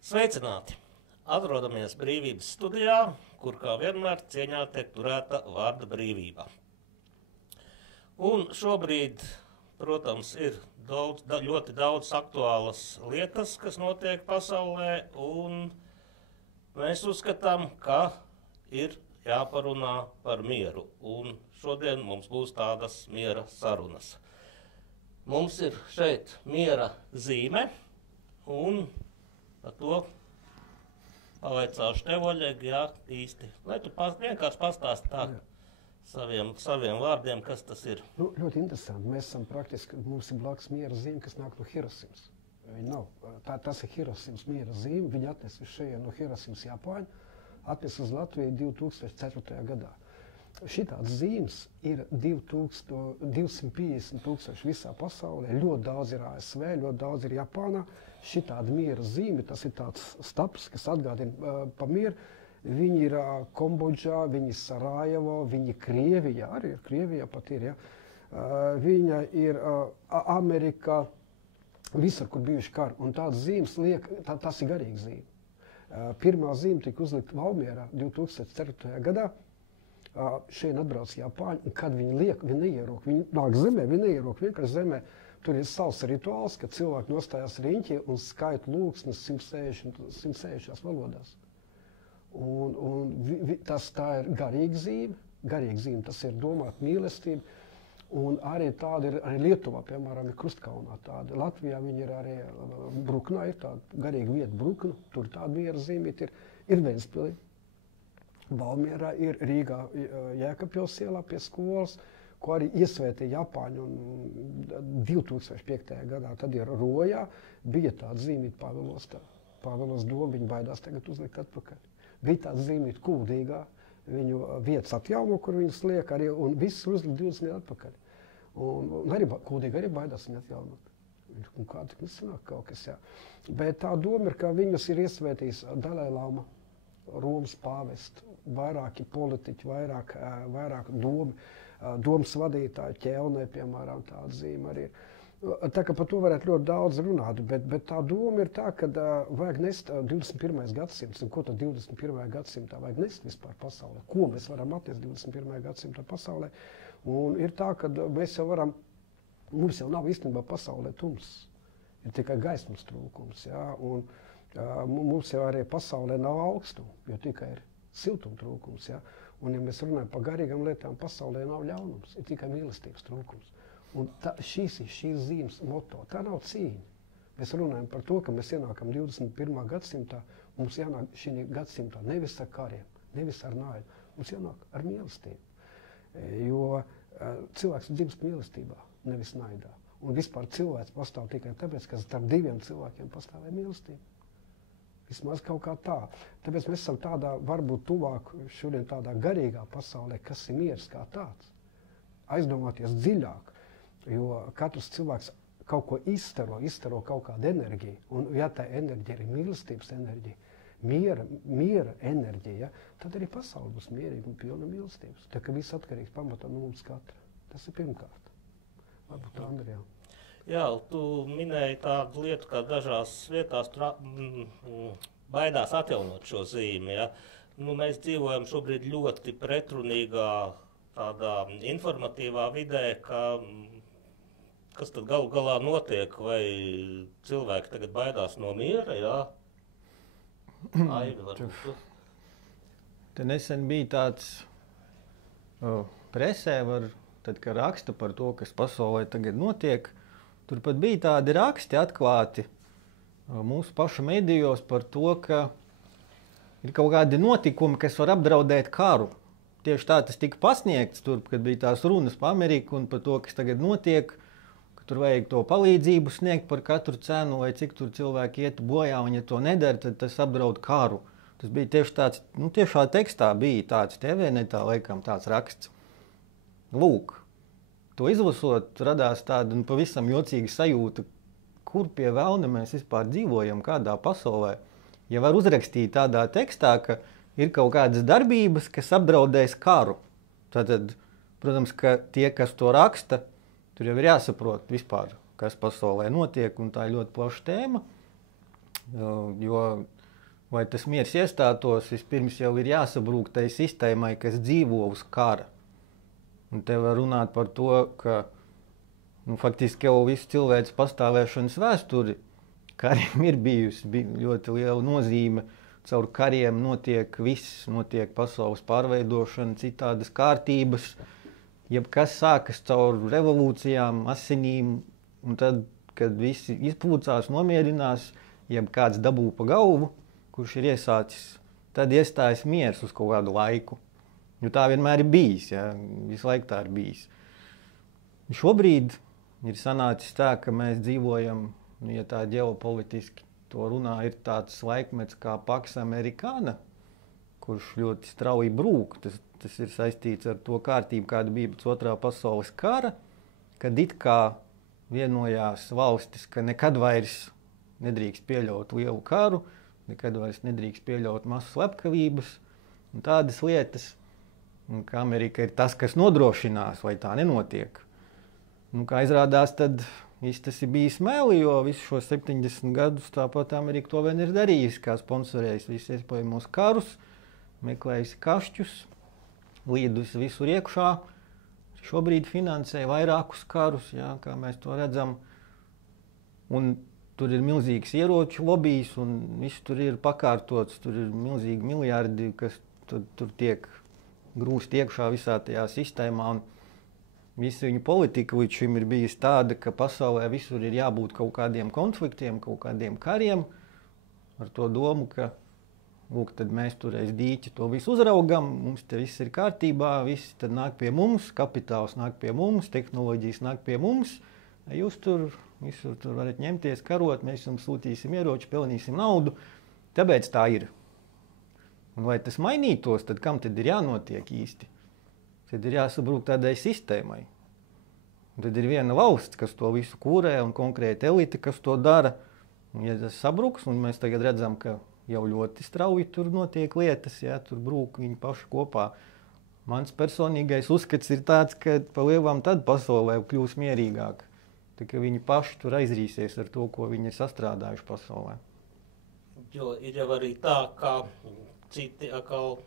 Sveicināti! Atrodamies brīvības studijā, kur kā vienmēr cieņā tiek turēta vārda brīvība. Un šobrīd, protams, ir ļoti daudz aktuālas lietas, kas notiek pasaulē, un mēs uzskatām, ka ir jāparunā par mieru. Un šodien mums būs tādas miera sarunas. Mums ir šeit miera zīme, un par to pavaicāšu tev, Oļeg, jā, īsti. Lai tu vienkārši pastāsti tā saviem vārdiem, kas tas ir. Ļoti interesanti. Mēs esam praktiski, mums ir blakus miera zīme, kas nāk no Hirosimas. Viņa nav. Tas ir Hirosimas miera zīme. Viņa atnesa šeit no Hirosimas Japāņu, atnesa uz Latviju 2004. gadā. Šitāds zīmes ir 250 000 visā pasaulē. Ļoti daudz ir ASV, ļoti daudz ir Japānā. Šitāda miera zīme, tas ir tāds staps, kas atgādina pa mieru. Viņi ir Kambodžā, viņi ir Sarajevo, viņi ir Krievijā, arī ir Krievijā pat ir, ja. Viņa ir Amerikā, visur, kur bijuši kari. Un tādas zīmes liek, tas ir garīga zīme. Pirmā zīme tika uzlikta Valmierā 2004. gadā. Šeit atbrauc Japāņi, un kad viņi liek, viņi neierok. Viņi nāk zemē, viņi neierok vienkārši zemē. Tur ir savs rituāls, kad cilvēki nostājās riņķī un skaita lūksnes 160 valodās. Tā ir garīga zīme. Garīga zīme, tas ir domāt mīlestību. Un arī tāda ir arī Lietuvā, piemēram, ir Krustkalnā tāda. Latvijā viņi ir arī Bruknā, ir tāda garīga vieta Brukna. Tur tāda miera zīmīte ir Ventspilī. Valmierā ir Rīgā Jēkabpils ielā pie skolas, ko arī iesvētīja Japāņu 2005. gadā. Tad ir Rojā, bija tāda zīmīte Pavilos doma, viņi baidās tagad uzlikt atpakaļ. Bija tāda zīmīte Kuldīgā, viņu vietas atjauno, kur viņus liek arī, un viss uzlikt 20 gadu atpakaļ. Un arī Kuldīga arī baidās viņu atjaunot. Un kā tik nesanāk kaut kas, jā. Bet tā doma ir, ka viņus ir iesvētījis Dalai-Lama, Romas pāvests, vairāki politiķi, vairāk domas vadītāji, Ķelnē, piemēram, tāda zīme arī ir. Tā kā par to varētu ļoti daudz runāt, bet tā doma ir tā, ka vajag nest 21. gadsimts, un ko tad 21. gadsimtā vajag nest vispār pasaulē? Ko mēs varam atnest 21. gadsimtā pasaulē? Un ir tā, ka mēs jau varam, mums jau nav īstenībā pasaulē tums, ir tikai gaismas trūkums, jā, un mums jau arī pasaulē nav augstuma, jo tikai ir siltuma trūkums. Ja? Un, ja mēs runājam par garīgām lietām, pasaulē nav ļaunums, ir tikai mīlestības trūkums. Un šīs ir šīs zīmes moto. Tā nav cīņa. Mēs runājam par to, ka mēs ienākam 21. gadsimtā, mums jānāk šī gadsimtā nevis ar kariem, nevis ar naidu, mums jānāk ar mīlestību. Jo cilvēks dzimst mīlestībā, nevis naidā. Un vispār cilvēks pastāv tikai tāpēc, ka starp diviem cilvēkiem pastāvē mīlestība. Vismaz kaut kā tā. Tāpēc mēs esam tādā, varbūt tuvāk šodien tādā garīgā pasaulē, kas ir miers kā tāds. Aizdomāties dziļāk, jo katrs cilvēks kaut ko izstaro kaut kādu enerģiju. Un ja tā enerģija ir mīlestības enerģija, miera enerģija, ja, tad arī pasaule būs mierīga un pilna mīlestības. Tā kā viss atkarīgs pamatā no mums katra. Tas ir pirmkārt. Varbūt tā, Andrejā. Jā, tu minēji tādu lietu, ka dažās vietās baidās atjaunot šo zīmi. Ja? Mēs dzīvojam šobrīd ļoti pretrunīgā tādā informatīvā vidē, kas tad galu galā notiek, vai cilvēki tagad baidās no miera, jā? Aivi, varbūt tu? Te nesen bija tāds presē, tad, kad raksta par to, kas pasaulē tagad notiek, turpat bija tādi raksti atklāti mūsu pašu medijos par to, ka ir kaut kādi notikumi, kas var apdraudēt karu. Tieši tā tas tika pasniegts, kad bija tās runas par Ameriku un par to, kas tagad notiek, ka tur vajag to palīdzību sniegt par katru cenu, vai cik tur cilvēki iet bojā, un ja to nedara, tad tas apdraud karu. Tas bija tieši tāds, tiešā tekstā bija tāds TV-netā, laikam, tāds raksts. Lūk. To izlasot, radās tāda pavisam jocīga sajūta, kur pie velna mēs vispār dzīvojam, kādā pasaulē. Ja var uzrakstīt tādā tekstā, ka ir kaut kādas darbības, kas apdraudēs karu, tad, protams, ka tie, kas to raksta, tur jau ir jāsaprot vispār, kas pasaulē notiek, un tā ir ļoti plaša tēma. jo vai tas miers iestātos, vispirms jau ir jāsabrūk tai sistēmai, kas dzīvo uz kara. Un te var runāt par to, ka faktiski jau visu cilvēks pastāvēšanas vēsturi kariem ir bijusi ļoti liela nozīme. Caur kariem notiek viss, notiek pasaules pārveidošana, citādas kārtības, jebkas sākas caur revolūcijām, asinīm, un tad, kad visi izpūcās, nomierinās, jebkāds dabū pa galvu, kurš ir iesācis, tad iestājas miers uz kaut kādu laiku. Jo tā vienmēr ir bijis, ja? Visu laiku tā ir bijis. Šobrīd ir sanācis tā, ka mēs dzīvojam, ja tā ģeopolitiski to runā, ir tāds laikmets kā Pax Americana, kurš ļoti strauji brūk. Tas ir saistīts ar to kārtību, kāda bija pēc Otrā pasaules kara, kad it kā vienojās valstis, ka nekad vairs nedrīkst pieļaut lielu karu, nekad vairs nedrīkst pieļaut masu slepkavības un tādas lietas. Un ka Amerika ir tas, kas nodrošinās, vai tā nenotiek. Kā izrādās, tad viss tas ir bijis meli, jo visu šo 70 gadus tāpat Amerika to vien ir darījusi, kā sponsorējis visus iespējamos karus, meklējusi kašķus, līdusi visur iekšā. Šobrīd finansē vairākus karus, jā, kā mēs to redzam. Un tur ir milzīgs ieroču lobijs un viss tur ir pakārtots, tur ir milzīgi miljardi, kas tur tiek grūst iekšā visā tajā sistēmā. Un visa viņa politika līdz šim ir bijusi tāda, ka pasaulē visur ir jābūt kaut kādiem konfliktiem, kaut kādiem kariem, ar to domu, ka lūk, tad mēs tur aiz dīķa to visu uzraugam, mums te viss ir kārtībā, visi tad nāk pie mums, kapitāls nāk pie mums, tehnoloģijas nāk pie mums, jūs tur visur tur varat ņemties, karot, mēs jums sūtīsim ieroči, pelnīsim naudu, tāpēc tā ir. Un lai tas mainītos, tad kam tad ir jānotiek īsti? Tad ir jāsabrūk tādai sistēmai. Un tad ir viena valsts, kas to visu kūrē, un konkrēti elite, kas to dara. Un ja tas sabruks, un mēs tagad redzam, ka jau ļoti strauji tur notiek lietas, ja, tur brūk viņi paši kopā. Mans personīgais uzskats ir tāds, ka pa lielām tad pasaulē kļūs mierīgāk. Tā ka viņi paši tur aizrīsies ar to, ko viņi ir sastrādājuši pasaulē. Jo ir jau arī tā, ka citi atkal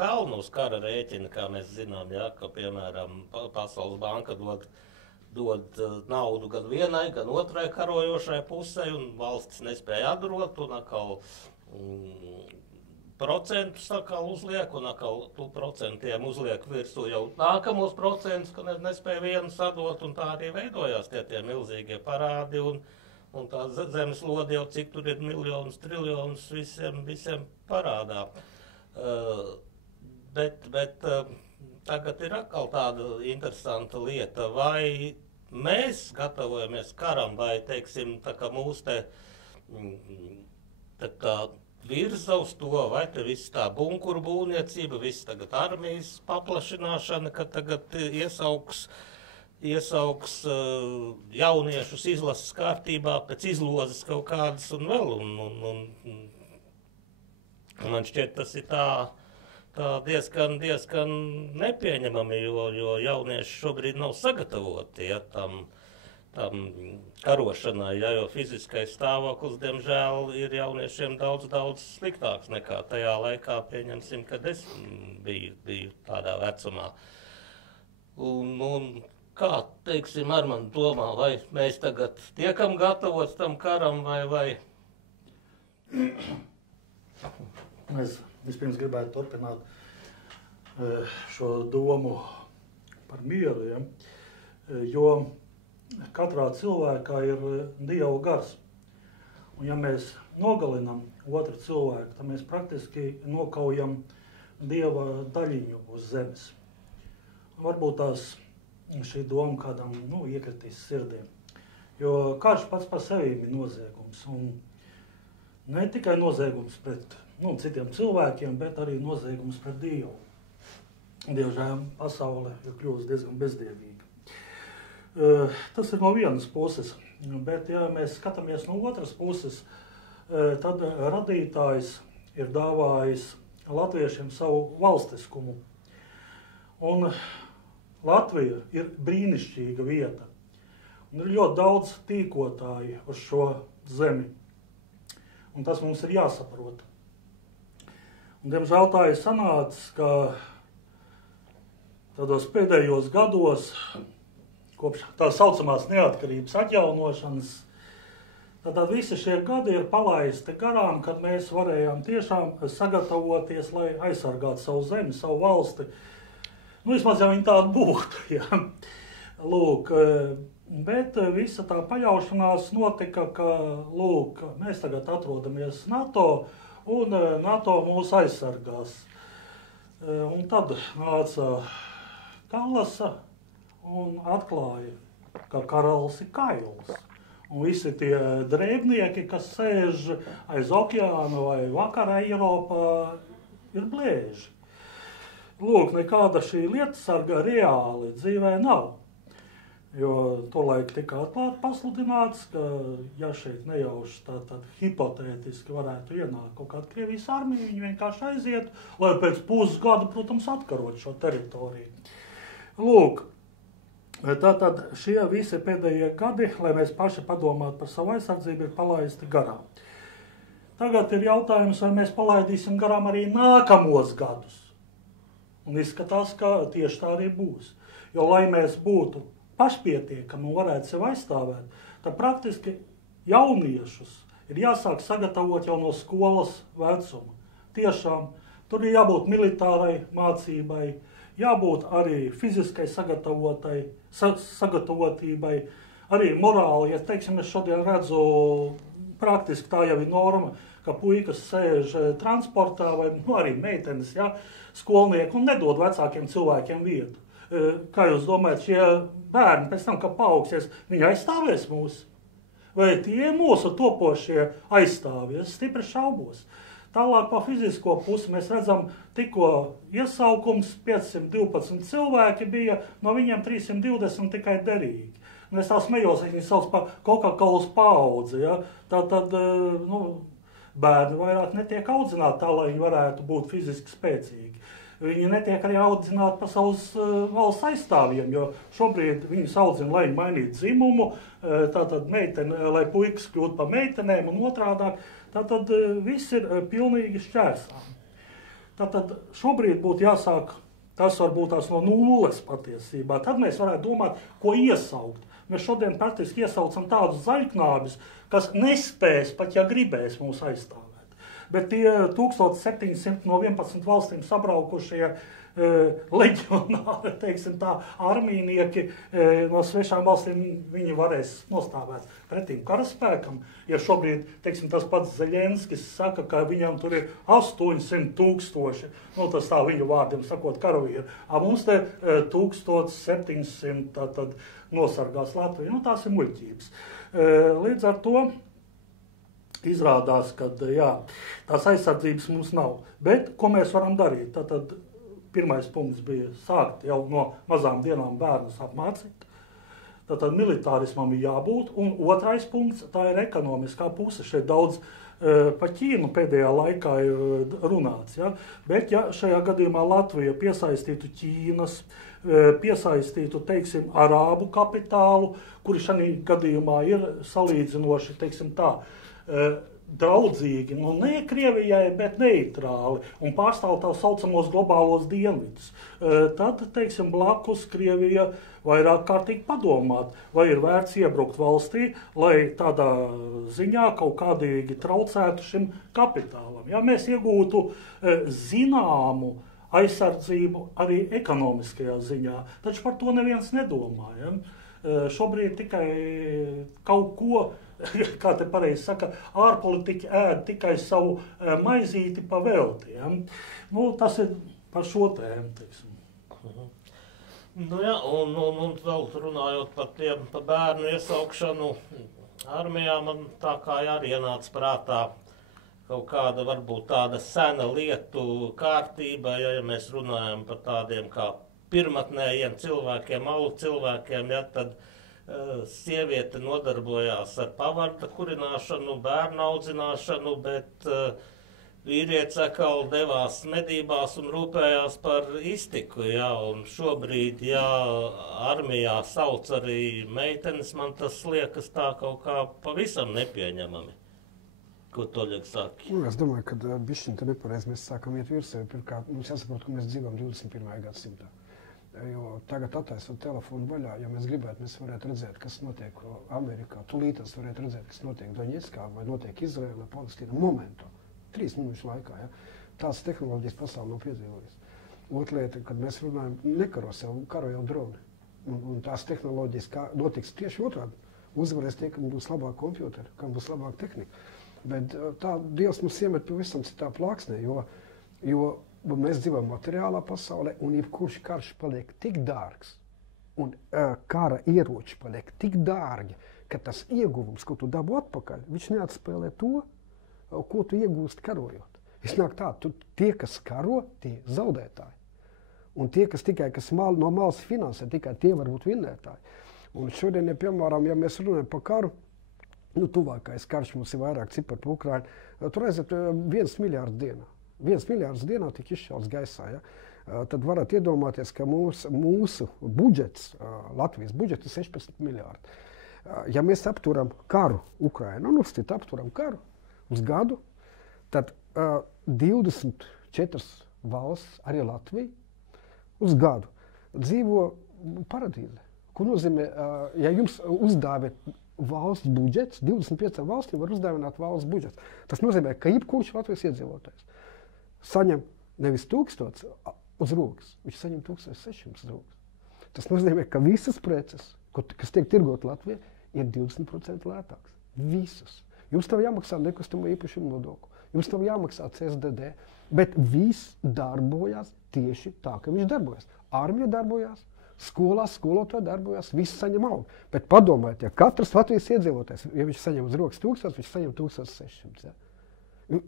pelnu uz kara rēķina, kā mēs zinām, ja, ka, piemēram, Pasaules banka dod naudu gan vienai, gan otrai karojošai pusē, un valstis nespēja atdot, un atkal procentus atkal uzliek, un atkal procentiem uzliek virsū jau nākamos procentus, ka nespēja vienu sadot, un tā arī veidojās tie milzīgie parādi, un tā zemes lode jau cik tur ir miljonus, triljonus visiem parādā. Bet tagad ir atkal tāda interesanta lieta, vai mēs gatavojamies karam, vai, teiksim, tā kā mūs te tā kā virza uz to, vai te viss tā bunkuru būvniecība, viss tagad armijas paplašināšana, ka tagad iesauks jauniešus izlases kārtībā pēc izlozes kaut kādas un vēl, un man šķiet, tas ir tā diezgan nepieņemami, jo jaunieši šobrīd nav sagatavoti, ja, tam karošanai, ja, jo fiziskais stāvoklis, diemžēl, ir jauniešiem daudz sliktāks nekā tajā laikā, pieņemsim, kad es biju tādā vecumā. Un kā, teiksim, Armand domā, vai mēs tagad tiekam gatavots tam karam, vai? Es vispirms gribētu turpināt šo domu par mieru, ja? Jo katrā cilvēkā ir Dieva gars. Un ja mēs nogalinam otru cilvēku, tad mēs praktiski nokaujam Dieva daļiņu uz zemes. Varbūt šī doma kādam iekritīs sirdī. Jo karš pats par sevi ir noziegums. Un ne tikai noziegums pret citiem cilvēkiem, bet arī noziegums pret Dievu. Diemžēl pasaule ir kļuvusi diezgan bezdievīga. Tas ir no vienas puses, bet ja mēs skatāmies no otras puses, tad radītājs ir dāvājis latviešiem savu valstiskumu. Un Latvija ir brīnišķīga vieta. Un ir ļoti daudz tīkotāji uz šo zemi. Un tas mums ir jāsaprot. Un, diemžēl tā ir sanācis, ka tādos pēdējos gados, kopš tā saucamās neatkarības atjaunošanas, tad visi šie gadi ir palaisti garām, kad mēs varējām tiešām sagatavoties, lai aizsargātu savu zemi, savu valsti. Nu, vismaz jau viņi tādi būtu. Ja. Lūk, bet visa tā pajaušanās notika, ka lūk, mēs tagad atrodamies NATO un NATO mūs aizsargās. Un tad nāca Kallasa un atklāja, ka karalis ir kails. Un visi tie drēbnieki, kas sēž aiz okeāna vai vakarā Eiropā, ir blēži. Lūk, nekāda šī lietasarga reāli dzīvē nav. Jo tolaik tika atklāti pasludināts, ka ja šeit nejauši tad hipotētiski varētu ienākt kaut kāda Krievijas armija, viņi vienkārši aiziet, lai pēc pusgada, protams, atkarot šo teritoriju. Lūk, tātad šie visi pēdējie gadi, lai mēs paši padomātu par savu aizsardzību, ir palaisti garām. Tagad ir jautājums, vai mēs palaidīsim garām arī nākamos gadus. Un izskatās, ka tieši tā arī būs. Jo, lai mēs būtu pašpietiekami un varētu sev aizstāvēt, tad praktiski jauniešus ir jāsāk sagatavot jau no skolas vecuma. Tiešām, tur ir jābūt militārai mācībai, jābūt arī fiziskai sagatavotībai, arī morāli. Ja, teiksim, es šodien redzu, praktiski tā jau ir norma, ka puikas sēž transportā vai arī meitenes, ja, skolnieki un nedod vecākiem cilvēkiem vietu. Kā jūs domājat, šie bērni pēc tam, kad paaugsies, viņi aizstāvēs mūs? Vai tie mūsu topošie aizstāvies? Stipri šaubos. Tālāk pa fizisko pusi mēs redzam, tikko iesaukums 512 cilvēki bija, no viņiem 320 tikai derīgi. Un es tā smējos, viņi sauc par Coca-Colas paudzi. Ja? Tātad bērni vairāk netiek audzināti tā, lai viņi varētu būt fiziski spēcīgi. Viņi netiek arī audzināti par savus valsts aizstāvjiem, jo šobrīd viņus audzina, lai mainītu dzimumu, tātad meiteni, lai puikas kļūtu par meitenēm un otrādāk. Tātad viss ir pilnīgi šķērsām. Tātad šobrīd būtu jāsāk, tas varbūt tās no nulles patiesībā. Tad mēs varētu domāt, ko iesaukt. Mēs šodien praktiski iesaucam tādus zaļknābis, kas nespēs, pat ja gribēs mūs aizstāvēt. Bet tie 1700 no 11 valstīm sabraukušie leģionāri, teiksim tā, armīnieki no svešām valstīm, viņi varēs nostāvēt pretīm karaspēkam. Ja šobrīd, teiksim, tas pats Zeļenskis saka, ka viņam tur ir 800 000, tas tā viņu vārdiem sakot karavīri, mums te 1700 tad nosargās Latviju. Tās ir muļķības. Līdz ar to izrādās, ka tās aizsardzības mums nav. Bet ko mēs varam darīt? Tātad pirmais punkts bija sākt jau no mazām dienām bērnus apmācīt. Tātad militārismam ir jābūt. Un otrais punkts, tā ir ekonomiskā puse. Šeit daudz par Ķīnu pēdējā laikā ir runāts. Ja? Bet ja šajā gadījumā Latvija piesaistītu Ķīnas, piesaistītu, teiksim, arābu kapitālu, kuri šajā gadījumā ir salīdzinoši, teiksim tā, draudzīgi, ne Krievijai, bet neitrāli, un pārstāv tā saucamos globālos dienvidus. Tad, teiksim, blakus Krievija vairāk kārtīgi padomāt, vai ir vērts iebrukt valstī, lai tādā ziņā kaut kādīgi traucētu šim kapitālam. Ja mēs iegūtu zināmu aizsardzību arī ekonomiskajā ziņā, taču par to neviens nedomā. Ja? Šobrīd tikai kaut ko, kā te pareizi saka, ārpolitiķi ēd tikai savu maizīti pa velti. Ja? Tas ir par šo tēmu, teiksim. Un vēl runājot par bērnu iesaukšanu armijā, man tā kā arī ienāca prātā kaut kāda varbūt tāda sena lietu kārtība, ja mēs runājam par tādiem kā pirmatnējiem cilvēkiem, alu cilvēkiem, ja, tad sieviete nodarbojās ar pavarda kurināšanu, bērnu audzināšanu, bet vīrietis atkal devās medībās un rūpējās par iztiku. Ja, un šobrīd, ja armijā sauc arī meitenes, man tas liekas tā kaut kā pavisam nepieņemami. Ko tu Oļeg saki? Es domāju, ka bišķiņ te nepareizi mēs sākam iet virsē. Pirmkārt, mums jāsaprot, ka mēs dzīvojam 21. gadsimtā. Jo tagad attaisot telefonu vaļā, ja mēs gribētu, mēs varētu redzēt, kas notiek Amerikā. Tūlītās varētu redzēt, kas notiek Doņetskā vai notiek Izraēlā, Palestīnā momentā. 3 minūšu laikā. Ja? Tās tehnoloģijas pasauli nav piedzīvojusi. Otra lieta, kad mēs runājam, nekaro sev, karo jau droni. Un tās tehnoloģijas notiks tieši otrādi. Uzvarēs tie, kam būs labāk kompjuteri, kam būs labāk tehnika. Bet tā Dievs mums iemet pavisam citā plāksnē, jo mēs dzīvojam materiālā pasaulē, un jebkurš karš paliek tik dārgs, un kara ieroči paliek tik dārgi, ka tas ieguvums, ko tu dabū atpakaļ, viņš neatspēlē to, ko tu iegūst karojot. Iznāk tā, tie, kas karo, tie zaudētāji. Un tie, kas no malas finansē, tikai tie var būt vinnētāji. Un šodien, ja, piemēram, ja mēs runājam par karu, tuvākais karš mums ir vairāk cipari par Ukrainu, tur aiziet 1 miljārds dienā. 1 miljārds dienā tika izšauts gaisā. Ja? Tad varat iedomāties, ka mūsu budžets, Latvijas budžets ir 16 miljārdi. Ja mēs apturam karu Ukrainu, apturam karu uz gadu, tad 24 valsts, arī Latvija, uz gadu dzīvo paradīzē. Ko nozīmē, ja jums uzdāvina valsts budžets, 25 valstīm var uzdāvināt valsts budžets. Tas nozīmē, ka jebkurš Latvijas iedzīvotājs saņem nevis 1000 uz rokas, viņš saņem 1600 uz rokas. Tas nozīmē, ka visas preces, kas tiek tirgot Latvijā, ir 20% lētāks. Visas. Jums nav jāmaksā nekustamo īpašumu nodokli, jums nav jāmaksā CSDD, bet viss darbojās tieši tā, ka viņš darbojas. Armija darbojās, skolās skolotāji darbojās, visi saņem algu. Bet padomājiet, ja katrs Latvijas iedzīvotājs, ja viņš saņem uz rokas 1000, viņš saņem 1600. Ja?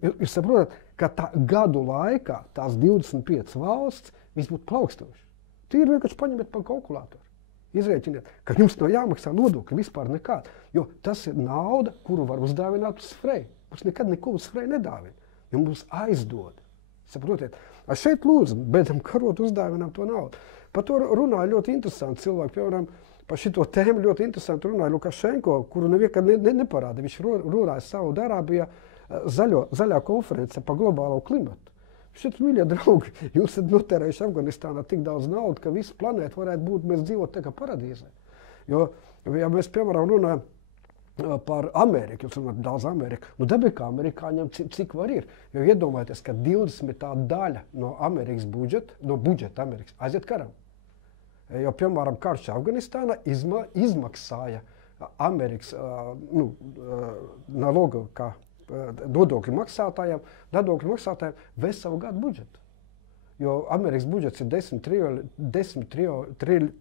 Jūs saprotat, ka gadu laikā tās 25 valsts, viņas būtu plaukstoši. Tīri vienkārši paņemiet pa kalkulātoru. Izrēķiniet, ka jums nav jāmaksā nodokļi vispār nekād, jo tas ir nauda, kuru var uzdāvināt uz Freju. Mums nekad neko uz Freju nedāvina, jo mums aizdod. Saprotiet, šeit lūdzu, beidzam karot, uzdāvinām to naudu. Par to runāja ļoti interesanti cilvēki, piemēram, par šito tēmu ļoti interesanti runāja Lukašenko, kuru neviekad neparāda. Viņš runāja Saudarābijā zaļā konference par globālo klimatu. Šeit, mīļie draugi, jūs esat notērējuši Afganistānā tik daudz naudu, ka visa planēta varētu būt, mēs dzīvot tā kā paradīzē. Jo, ja mēs, piemēram, runājam par Ameriku, jūs runājat daudz Ameriku, dabīgi kā amerikāņiem cik var ir. Jo iedomājieties, ka 20. daļa no Amerikas budžeta Amerikas aiziet karam. Jo, piemēram, karš Afganistānā izmaksāja Amerikas nalogu, kā nodokļu maksātājiem veselu gadu budžetu. Jo Amerikas budžets ir 10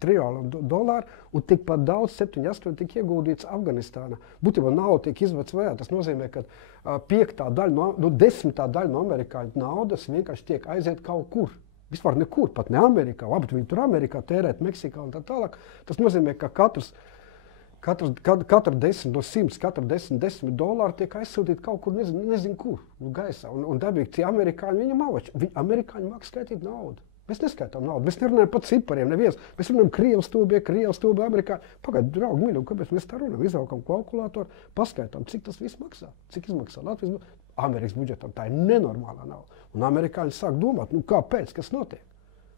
triljoni dolāru, un tikpat daudz, 7-8 tika ieguldīts Afganistānā. Būtībā nauda tiek izvērts vajā. Tas nozīmē, ka 10. daļa no amerikāņu naudas vienkārši tiek aiziet kaut kur. Vispār nekur, pat ne Amerikā. Labi, viņi tur Amerikā tērēt, Meksikā un tā tālāk. Tas nozīmē, ka katru 10 no 100, katru 10 dolāru tiek aizsūtīti kaut kur, nezinu kur, gaisā. Un dabīgi, tie amerikāņi, amerikāņi māk skaitīt naudu. Mēs neskaitām naudu, mēs nerunājam par cipariem, neviens. Mēs runājam Krievas stūbie, amerikāņi. Pagaidu, draugi, mīļi, kāpēc mēs tā runājam? Izraukam kalkulātoru, paskaitām, cik tas viss maksā, cik izmaksā Latvijas budžetam. Amerikas budžetam tā ir nenormālā nauda. Un amerikāņi sāk domāt, kāpēc, kas notiek?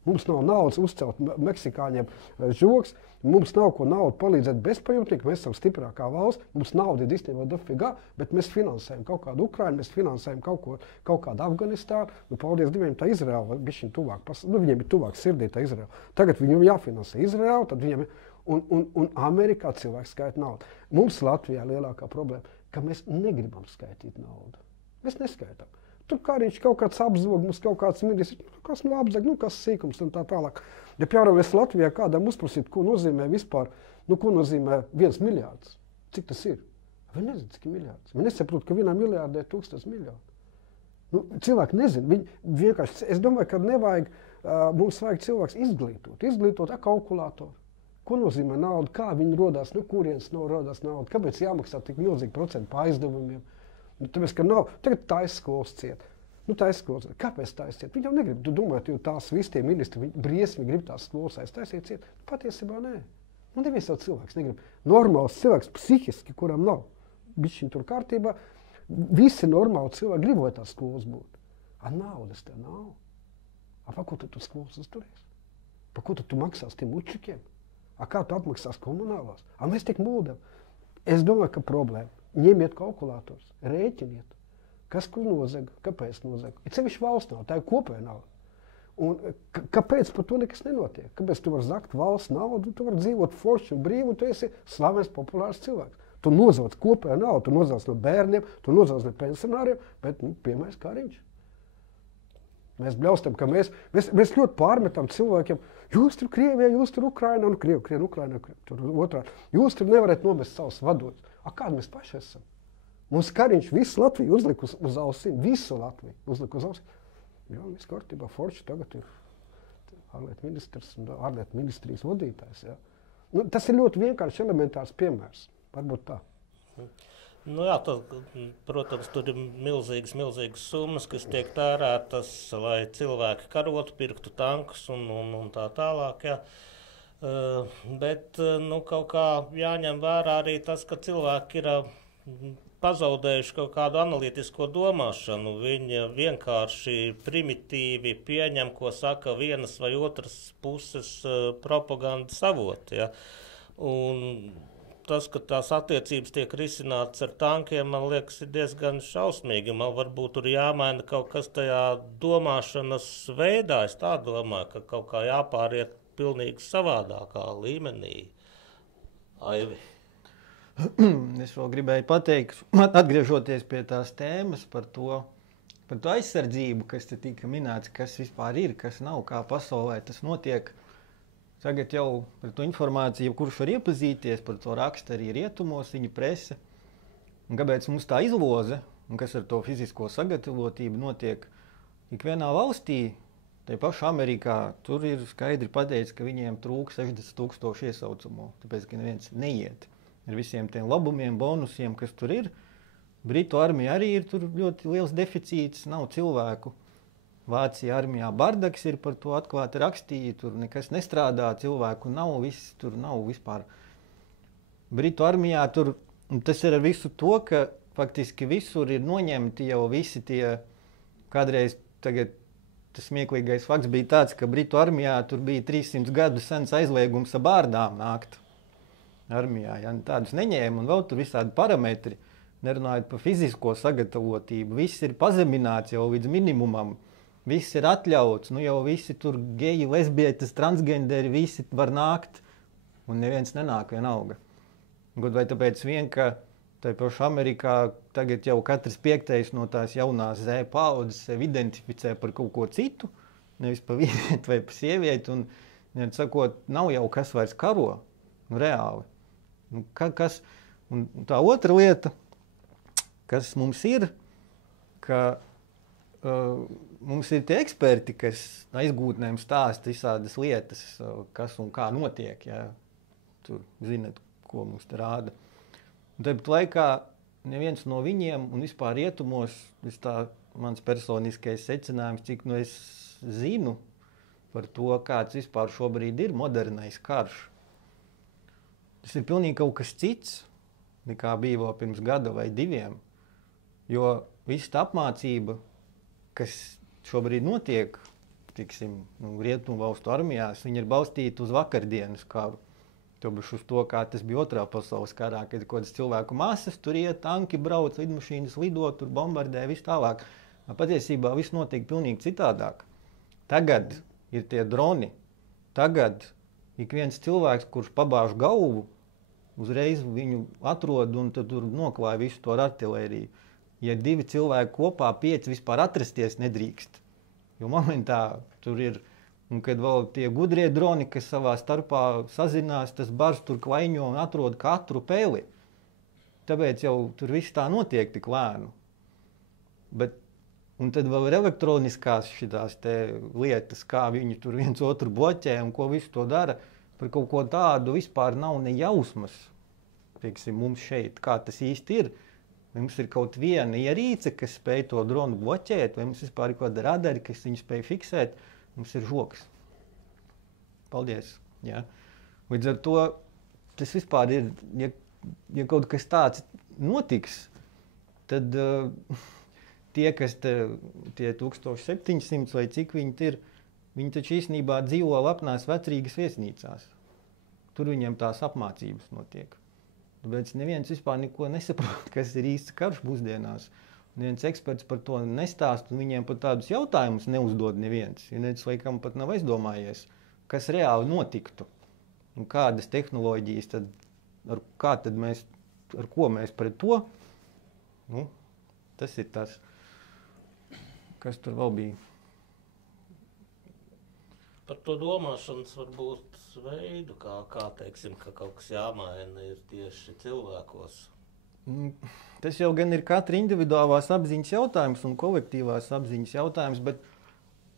Mums nav naudas uzcelt meksikāņiem žoks, mums nav ko naudu palīdzēt bezpajumtīgi, mēs esam stiprākā valsts, mums nauda ir īstenībā dafigā, bet mēs finansējam kaut kādu Ukrainu, mēs finansējam kaut kādu Afganistānu, paldies Dievam, tā Izraela bišķiņ tuvāk, viņiem ir tuvāk sirdī tā Izraela. Tagad viņam jāfinansē Izraela, tad viņiem un Amerikā cilvēks skaita naudu. Mums Latvijā lielākā problēma, ka mēs negribam skaitīt naudu. Mēs neskaitām. Tur kā viņš kaut kāds apzog, mums kaut kāds ministrs, kas apzog, kas sīkums un tā tālāk. Ja, piemēram, es Latvijā kādam uzprasītu, ko nozīmē vispār, ko nozīmē 1 miljārds, cik tas ir? Viņi nezina, cik ir miljārds. Viņi nesaprot, ka 1 miljārdē ir 1000 miljārdi. Cilvēki nezina. Viņi vienkārši, es domāju, ka mums vajag cilvēks izglītot kalkulātoru. Ko nozīmē nauda, kā viņi rodās, kurienes rodās nauda, kāpēc jāmaksā tik milzīgi procentu pa aizdevumiem. Tāpēc, ka nav, tagad taisa skolas ciet. Kāpēc taisa ciet? Viņi jau negrib. Tu domāji, jo tās visi tie ministri, briesmi grib tās skolas aiztaisīt ciet. Patiesībā nē. Neviens jau cilvēks negrib. Normāls cilvēks psihiski, kuram nav bišķiņ tur kārtībā, Visi normāli cilvēki grib, lai tās skolas būtu. Naudas tev nav. Par ko tu skolas uzturēsi? Par ko tu maksās tiem učikiem? Kā tu apmaksās komunālās? Mēs tik mūdam. Es domāju, ka problēma. Ņemiet kalkulators, rēķiniet. Kas kur nozag, kāpēc nozag? Ir sevišķi valsts nav, tā ir kopēja nauda. Un kāpēc par to nekas nenotiek? Kāpēc tu vari zakt valsts naudu, tu vari dzīvot forši un brīvi, un tu esi slavens, populārs cilvēks. Tu nozauc kopēja naudu, tu nozauc no bērniem, tu nozauc no pensionāriem, bet, piemērs Kariņš. Mēs bļaustam, ka mēs ļoti pārmetam cilvēkiem, jūs tur Krievijā, jūs tur Ukrainā, Ukrainā, tur otrā. Jūs tur nevarat nomest savus vadoņus. Kādi mēs paši esam? Mums Kariņš visu Latviju uzlika uz ausīm, visu Latviju uzlika uz ausīm. Jā, viss kārtībā, forši tagad ir ārlietu ministrs un ārlietu ministrijas vadītājs. Jā. Tas ir ļoti vienkārši elementārs piemērs, varbūt tā. Protams, tur ir milzīgas summas, kas tiek tērētas, lai cilvēki karotu, pirktu tankus un tā tālāk. Jā. Bet kaut kā jāņem vērā arī tas, ka cilvēki ir pazaudējuši kaut kādu analītisko domāšanu. Viņi vienkārši primitīvi pieņem, ko saka vienas vai otras puses propagandas avoti. Ja? Un tas, ka tās attiecības tiek risinātas ar tankiem, man liekas, ir diezgan šausmīgi. Man varbūt tur jāmaina kaut kas tajā domāšanas veidā. Es tā domāju, ka kaut kā jāpāriet pilnīgi savādākā līmenī. Aivi. Es vēl gribēju pateikt, atgriežoties pie tās tēmas par to aizsardzību, kas te tika minēts, kas vispār ir, kas nav, kā pasaulē tas notiek. Tagad jau par to informāciju, kurš var iepazīties, par to raksta arī rietumos, viņa prese. Un kāpēc mums tā izloze, un kas ar to fizisko sagatavotību notiek ikvienā valstī, tai pašā Amerikā, tur ir skaidri pateicis, ka viņiem trūk 60,000 iesaucamo, tāpēc, ka neviens neiet. Ar visiem tiem labumiem, bonusiem, kas tur ir. Britu armija arī ir tur ļoti liels deficīts, nav cilvēku. Vācija armijā bardaks ir par to atklāti rakstīja, tur nekas nestrādā, cilvēku nav, tur nav vispār. Britu armijā tur, tas ir ar visu to, ka faktiski visur ir noņemti jau visi tie, kādreiz tagad tas smieklīgais fakts bija tāds, ka Britu armijā tur bija 300 gadu sens aizliegums ar bārdām nākt. Armijā, ja tādus neņēma un vēl tur visādi parametri, nerunājot par fizisko sagatavotību, viss ir pazemināts jau līdz minimumam, viss ir atļauts, jau visi tur geji, lesbietes, transgenderi, visi var nākt un neviens nenāk vienalga. Vai tāpēc vien, ka tai pašā Amerikā tagad jau katrs 5. no tās jaunās Z paudzes sevi identificē par kaut ko citu, nevis par vīrieti vai par sievieti, un sakot, nav jau kas vairs karo, reāli. Un tā otra lieta, kas mums ir, ka mums ir tie eksperti, kas aizgūtnēm stāsta visādas lietas, kas un kā notiek, ja tur zinat, ko mums te rāda. Un tāpat laikā neviens no viņiem un vispār rietumos, mans personiskais secinājums, cik es zinu par to, kāds vispār šobrīd ir modernais karš. Tas ir pilnīgi kaut kas cits, nekā bija vēl pirms gada vai 2, jo visa tā apmācība, kas šobrīd notiek, rietumu valstu armijās, viņi ir balstīti uz vakardienas karu. Tobiši uz to, kā tas bija Otrā pasaules karā, kad kaut kādas cilvēku masas, tur iet tanki, brauc, lidmašīnas lido, tur bombardē, viss tālāk. Patiesībā viss notiek pilnīgi citādāk. Tagad ir tie droni, tagad ik viens cilvēks, kurš pabāž galvu, uzreiz viņu atrod un tad tur noklāja visu to ar artilēriju. Ja 2 cilvēki kopā, 5 vispār atrasties nedrīkst. Jo momentā tur ir, un kad vēl tie gudrie droni, kas savā starpā sazinās, tas bars tur klaiņo un atrod katru peli. Tāpēc jau tur viss tā notiek tik lēnu. Un tad vēl ir elektroniskās šitās te lietas, kā viņi tur viens otru bloķē un ko visu to dara. Par kaut ko tādu vispār nav ne jausmas, mums šeit, kā tas īsti ir. Vai mums ir kaut viena ierīce, kas spēj to dronu bloķēt, vai mums vispār ir kaut kāda radari, kas viņu spēj fiksēt, mums ir žoks. Paldies. Ja. Līdz ar to tas vispār ir, ja kaut kas tāds notiks, tad tie, kas tie 1700 vai cik viņi ir, viņi taču īstenībā dzīvo lapnās vecrīgas viesnīcās. Tur viņiem tās apmācības notiek. Tāpēc neviens vispār neko nesaprot, kas ir īsts karš mūsdienās. Neviens eksperts par to nestāst, un viņiem pat tādus jautājumus neuzdod neviens. Ja neviens laikam pat nav aizdomājies, kas reāli notiktu. Un kādas tehnoloģijas, tad, ar ko mēs pret to? Nu, tas ir tas, kas tur vēl bija. Par to domāšanas varbūt veidu, kā teiksim, ka kaut kas jāmaina ir tieši cilvēkos. Tas jau gan ir katra individuālās apziņas jautājums un kolektīvās apziņas jautājums, bet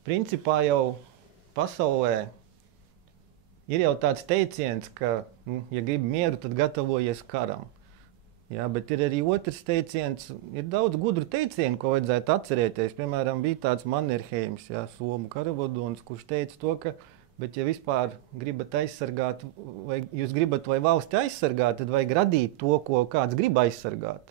principā jau pasaulē ir jau tāds teiciens, ka, ja gribi mieru, tad gatavojies karam. Jā, bet ir arī otrs teiciens, ir daudz gudru teicienu, ko vajadzētu atcerēties. Piemēram, bija tāds Mannerheims, somu karavadons, kurš teica to, ka, bet ja vispār gribat aizsargāt, vai jūs gribat vai valsti aizsargāt, tad vajag radīt to, ko kāds grib aizsargāt.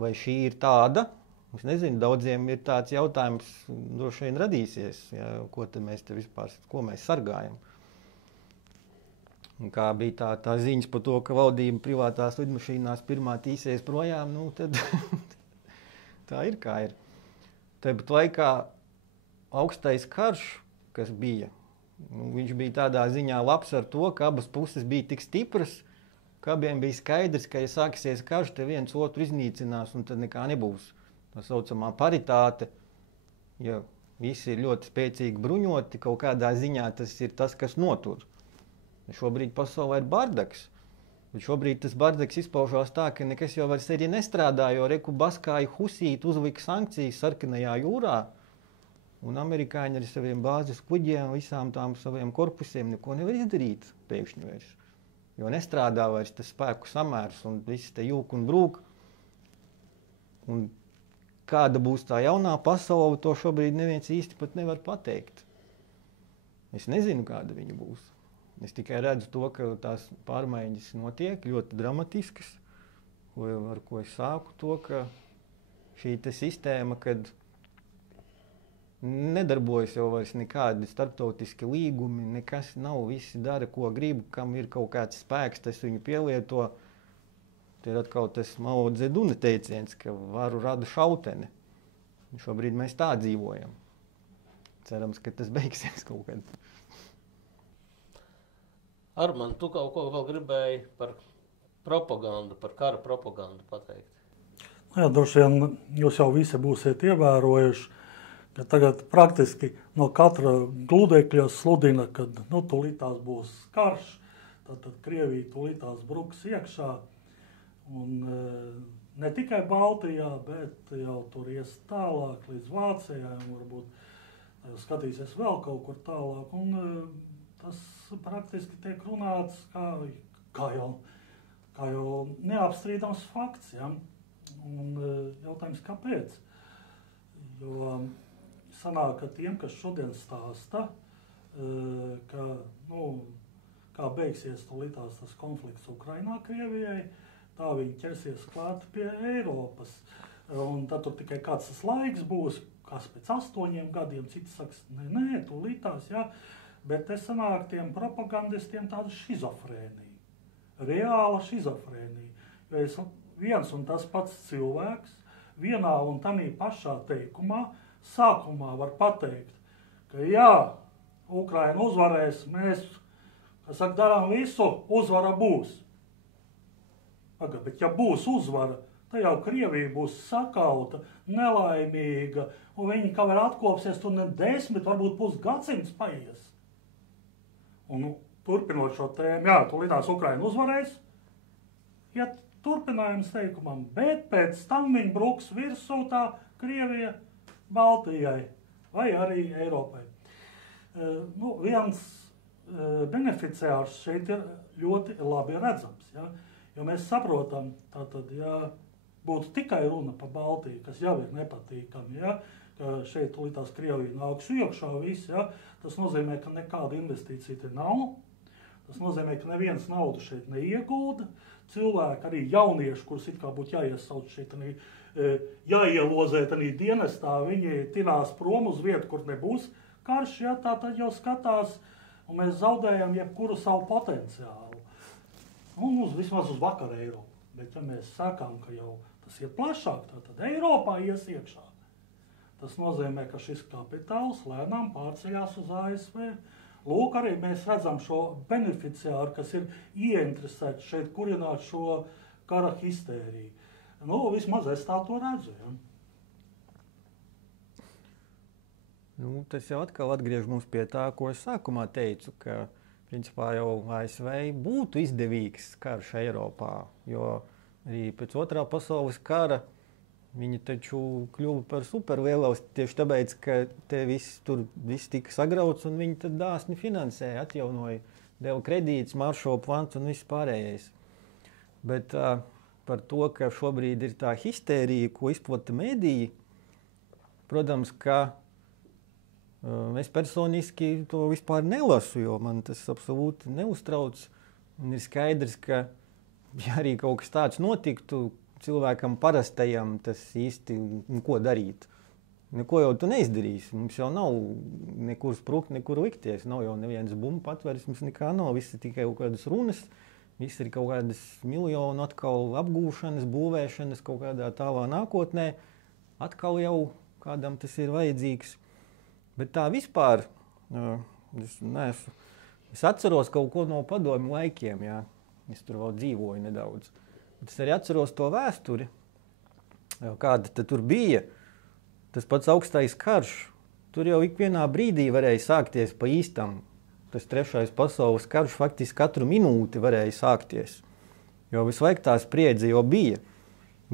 Vai šī ir tāda? Es nezinu, daudziem ir tāds jautājums, droši vien radīsies, ko tad mēs te vispār, ko mēs sargājam. Un kā bija tā ziņas par to, ka valdība privātās lidmašīnās pirmā tīsies projām, tad tā ir kā ir. Tāpat laikā augstais karš, kas bija, viņš bija tādā ziņā labs ar to, ka abas puses bija tik stipras, ka abiem bija skaidrs, ka ja sāksies karš, te viens otru iznīcinās un tad nekā nebūs. Tā saucamā paritāte, ja visi ir ļoti spēcīgi bruņoti, kaut kādā ziņā tas ir tas, kas notur. Šobrīd pasaulē ir bardaks, bet šobrīd tas bardaks izpaužās tā, ka nekas jau vairs arī nestrādā, jo reku baskāji husīti uzlika sankcijas Sarkanajā jūrā, un amerikāņi ar saviem bāzes kuģiem, visām tām saviem korpusiem neko nevar izdarīt pēkšņi vairs. Jo nestrādā vairs tas spēku samērs un viss te jūk un brūk. Un kāda būs tā jaunā pasaule, to šobrīd neviens īsti pat nevar pateikt. Es nezinu, kāda viņa būs. Es tikai redzu to, ka tās pārmaiņas notiek ļoti dramatiskas, ar ko es sāku to, ka šī sistēma, kad nedarbojas jau vairs nekādi starptautiski līgumi, nekas nav, visi dara, ko grib, kam ir kaut kāds spēks, tas viņu pielieto. Te ir atkal tas Mao Dzeduna teiciens, ka varu rada šautene. Šobrīd mēs tā dzīvojam. Cerams, ka tas beigsies kaut kad. Armand, tu kaut ko vēl gribēji par propagandu, par kara propagandu pateikt? Jā, droši vien jūs jau visi būsiet ievērojuši, ka tagad praktiski no katra gludekļa sludina, ka tūlītās būs karš, tad Krievija tūlītās bruks iekšā. Un ne tikai Baltijā, bet jau tur ies tālāk līdz Vācijai, un varbūt skatīsies vēl kaut kur tālāk. Un tas praktiski tiek runāts kā jau neapstrīdams fakts. Ja? Un jautājums, kāpēc? Jo sanāk, ka tiem, kas šodien stāsta, kā beigsies tūlītās tas konflikts Ukrainā Krievijai, tā viņi ķersies klāt pie Eiropas. Un tad tur tikai kāds tas laiks būs, kas pēc 8 gadiem, cits saks, nē, tūlītās, ja. Bet te sanāk tiem propagandistiem tāda šizofrēnija, reāla šizofrēnija. Jo es viens un tas pats cilvēks vienā un tanī pašā teikumā sākumā var pateikt, ka jā, Ukraina uzvarēs, mēs, darām visu, uzvara būs. Bet ja būs uzvara, tad jau Krievija būs sakauta, nelaimīga, un viņi kā var atkopsies, tur ne 10, varbūt pusgadsimts paies. Un turpinot šo tēmu, jā, tūlītās Ukraina uzvarēs, ja turpinājums teikumam, bet pēc tam viņi bruks virsū tā Krievija Baltijai vai arī Eiropai. Viens beneficiārs šeit ir ļoti labi redzams, ja? Jo mēs saprotam, tātad, ja būtu tikai runa par Baltiju, kas jau ir nepatīkami, ja? Ka šeit tūlītās Krievija nāks iekšā viss, ja? Tas nozīmē, ka nekāda investīcija te nav. Tas nozīmē, ka neviens naudu šeit neiegulda. Cilvēki, arī jaunieši, kurus it kā būtu jāiesauc šeit, jāielozē tādā dienestā, viņi tirās prom uz vietu, kur nebūs karš, ja, tā tad jau skatās, un mēs zaudējam jebkuru savu potenciālu. Un vismaz uz vakar Eiropu. Bet ja mēs sakām, ka jau tas ir plašāk, tad Eiropā ies iekšā. Tas nozīmē, ka šis kapitāls lēnām pārceļās uz ASV. Lūk, arī mēs redzam šo beneficiāru, kas ir ieinteresēts šeit kurināt šo kara histēriju. Nu, vismaz es tā to redzu. Ja? Nu, tas jau atkal atgriež mums pie tā, ko es sākumā teicu, ka principā jau ASV būtu izdevīgs karš Eiropā, jo arī pēc otrā pasaules kara viņi taču kļuva par superlielos tieši tāpēc, ka te viss tika sagrauts un viņi tad dāsni finansēja, atjaunoja, deva kredītus, Maršala plans un viss pārējais. Bet par to, ka šobrīd ir tā histērija, ko izplata mediji, protams, ka es personiski to vispār nelasu, jo man tas absolūti neuztrauc. Un ir skaidrs, ka ja arī kaut kas tāds notiktu, cilvēkam parastajam tas īsti ko darīt. Neko jau tu neizdarīsi. Mums jau nav nekur sprukt, nekur likties. Nav jau nevienas bumbu patversmes, nekā nav. Viss ir tikai kaut kādas runas, viss ir kaut kādas miljonu atkal apgūšanas, būvēšanas kaut kādā tālā nākotnē. Atkal jau kādam tas ir vajadzīgs. Bet tā vispār, es atceros kaut ko no padomju laikiem, jā. Es tur vēl dzīvoju nedaudz. Bet es arī atceros to vēsturi, kāda tur bija. Tas pats augstais karš. Tur jau ikvienā brīdī varēja sākties pa īstam. Tas 3. pasaules karš faktiski katru minūti varēja sākties. Jo visu laiku tā spriedze jau bija.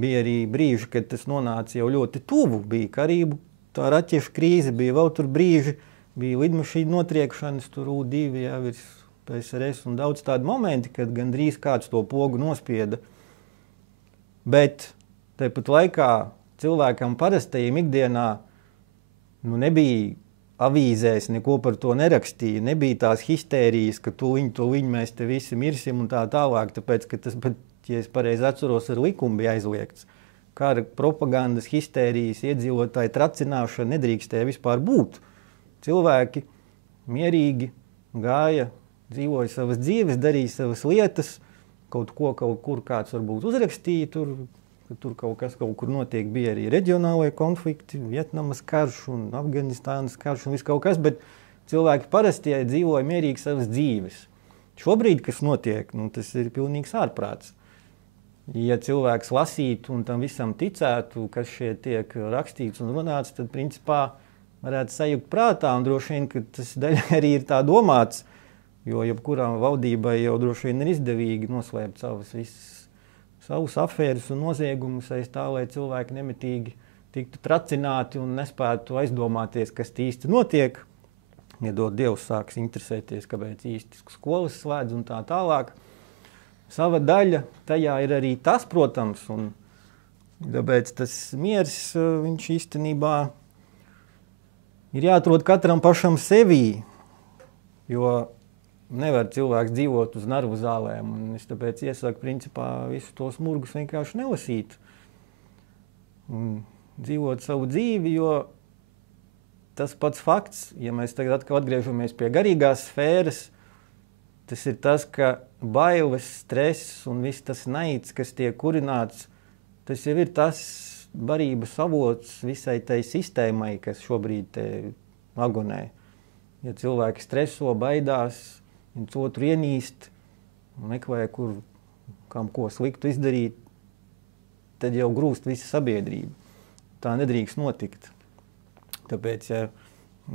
Bija arī brīži, kad tas nonāca jau ļoti tuvu. Bija Karību, tā raķešu krīze, bija vēl tur brīži, bija lidmašīnu notriekšanas, tur U2, jā, virs PSRS un daudz tādu momenti, kad gandrīz kāds to pogu nospieda. Bet tāpat laikā cilvēkam parastajiem ikdienā nebija avīzēs, neko par to nerakstīja, nebija tās histērijas, ka tuliņ mēs te visi mirsim un tā tālāk, tāpēc, ka tas, ja es pareizi atceros, ar likumu bija aizliegts. Kara propagandas, histērijas, iedzīvotāju tracināšana nedrīkstēja vispār būt. Cilvēki mierīgi gāja, dzīvoja savas dzīves, darīja savas lietas, kaut kur kāds varbūt uzrakstīja, tur kaut kas kaut kur notiek, bija arī reģionālai konflikti, Vietnamas karš un Afganistānas karš un viss kaut kas, bet cilvēki parasti dzīvoja mierīgi savas dzīves. Šobrīd, kas notiek, tas ir pilnīgs ārprāts. Ja cilvēks lasītu un tam visam ticētu, kas šeit tiek rakstīts un runāts, tad principā varētu sajukt prātā un droši vien, ka tas daļai arī ir tā domāts, jo jebkurām valdībai jau droši vien ir izdevīgi noslēpt savus afēras un noziegumus aiz tā, lai cilvēki nemitīgi tiktu tracināti un nespētu aizdomāties, kas īsti notiek. Iedod Dievs sāks interesēties, kāpēc īsti skolas slēdz un tā tālāk. Sava daļa tajā ir arī tas, protams, un tāpēc tas miers, viņš īstenībā ir jāatrod katram pašam sevī, jo nevar cilvēks dzīvot uz narvu zālēm, un es tāpēc iesaku principā visus tos murgus vienkārši nelasīt un dzīvot savu dzīvi, jo tas pats fakts, ja mēs tagad atkal atgriežamies pie garīgās sfēras, tas ir tas, ka bailes, stress un viss tas naids, kas tiek kurināts, tas jau ir tas barības avots visai tai sistēmai, kas šobrīd te agonē. Ja cilvēki streso, baidās, viens otru ienīst, meklē, kam ko sliktu izdarīt, tad jau grūst visa sabiedrība. Tā nedrīkst notikt. Tāpēc, ja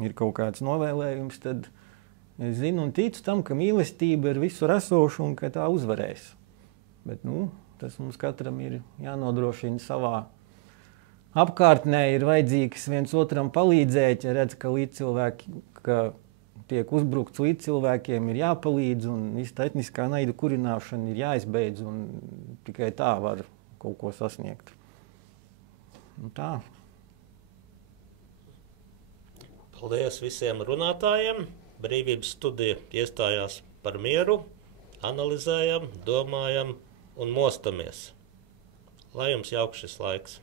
ir kaut kāds novēlējums, tad es zinu un ticu tam, ka mīlestība ir visur esoša un ka tā uzvarēs. Bet, tas mums katram ir jānodrošina savā apkārtnē, ir vajadzīgs viens otram palīdzēt, ja redz, ka tiek uzbrukts līdz cilvēkiem, ir jāpalīdz un visa tā etniskā naida kurināšana ir jāizbeidz un tikai tā var kaut ko sasniegt. Tā. Paldies visiem runātājiem. Brīvības studija iestājās par mieru. analizējam, domājam un mostamies. Lai jums jauks šis laiks!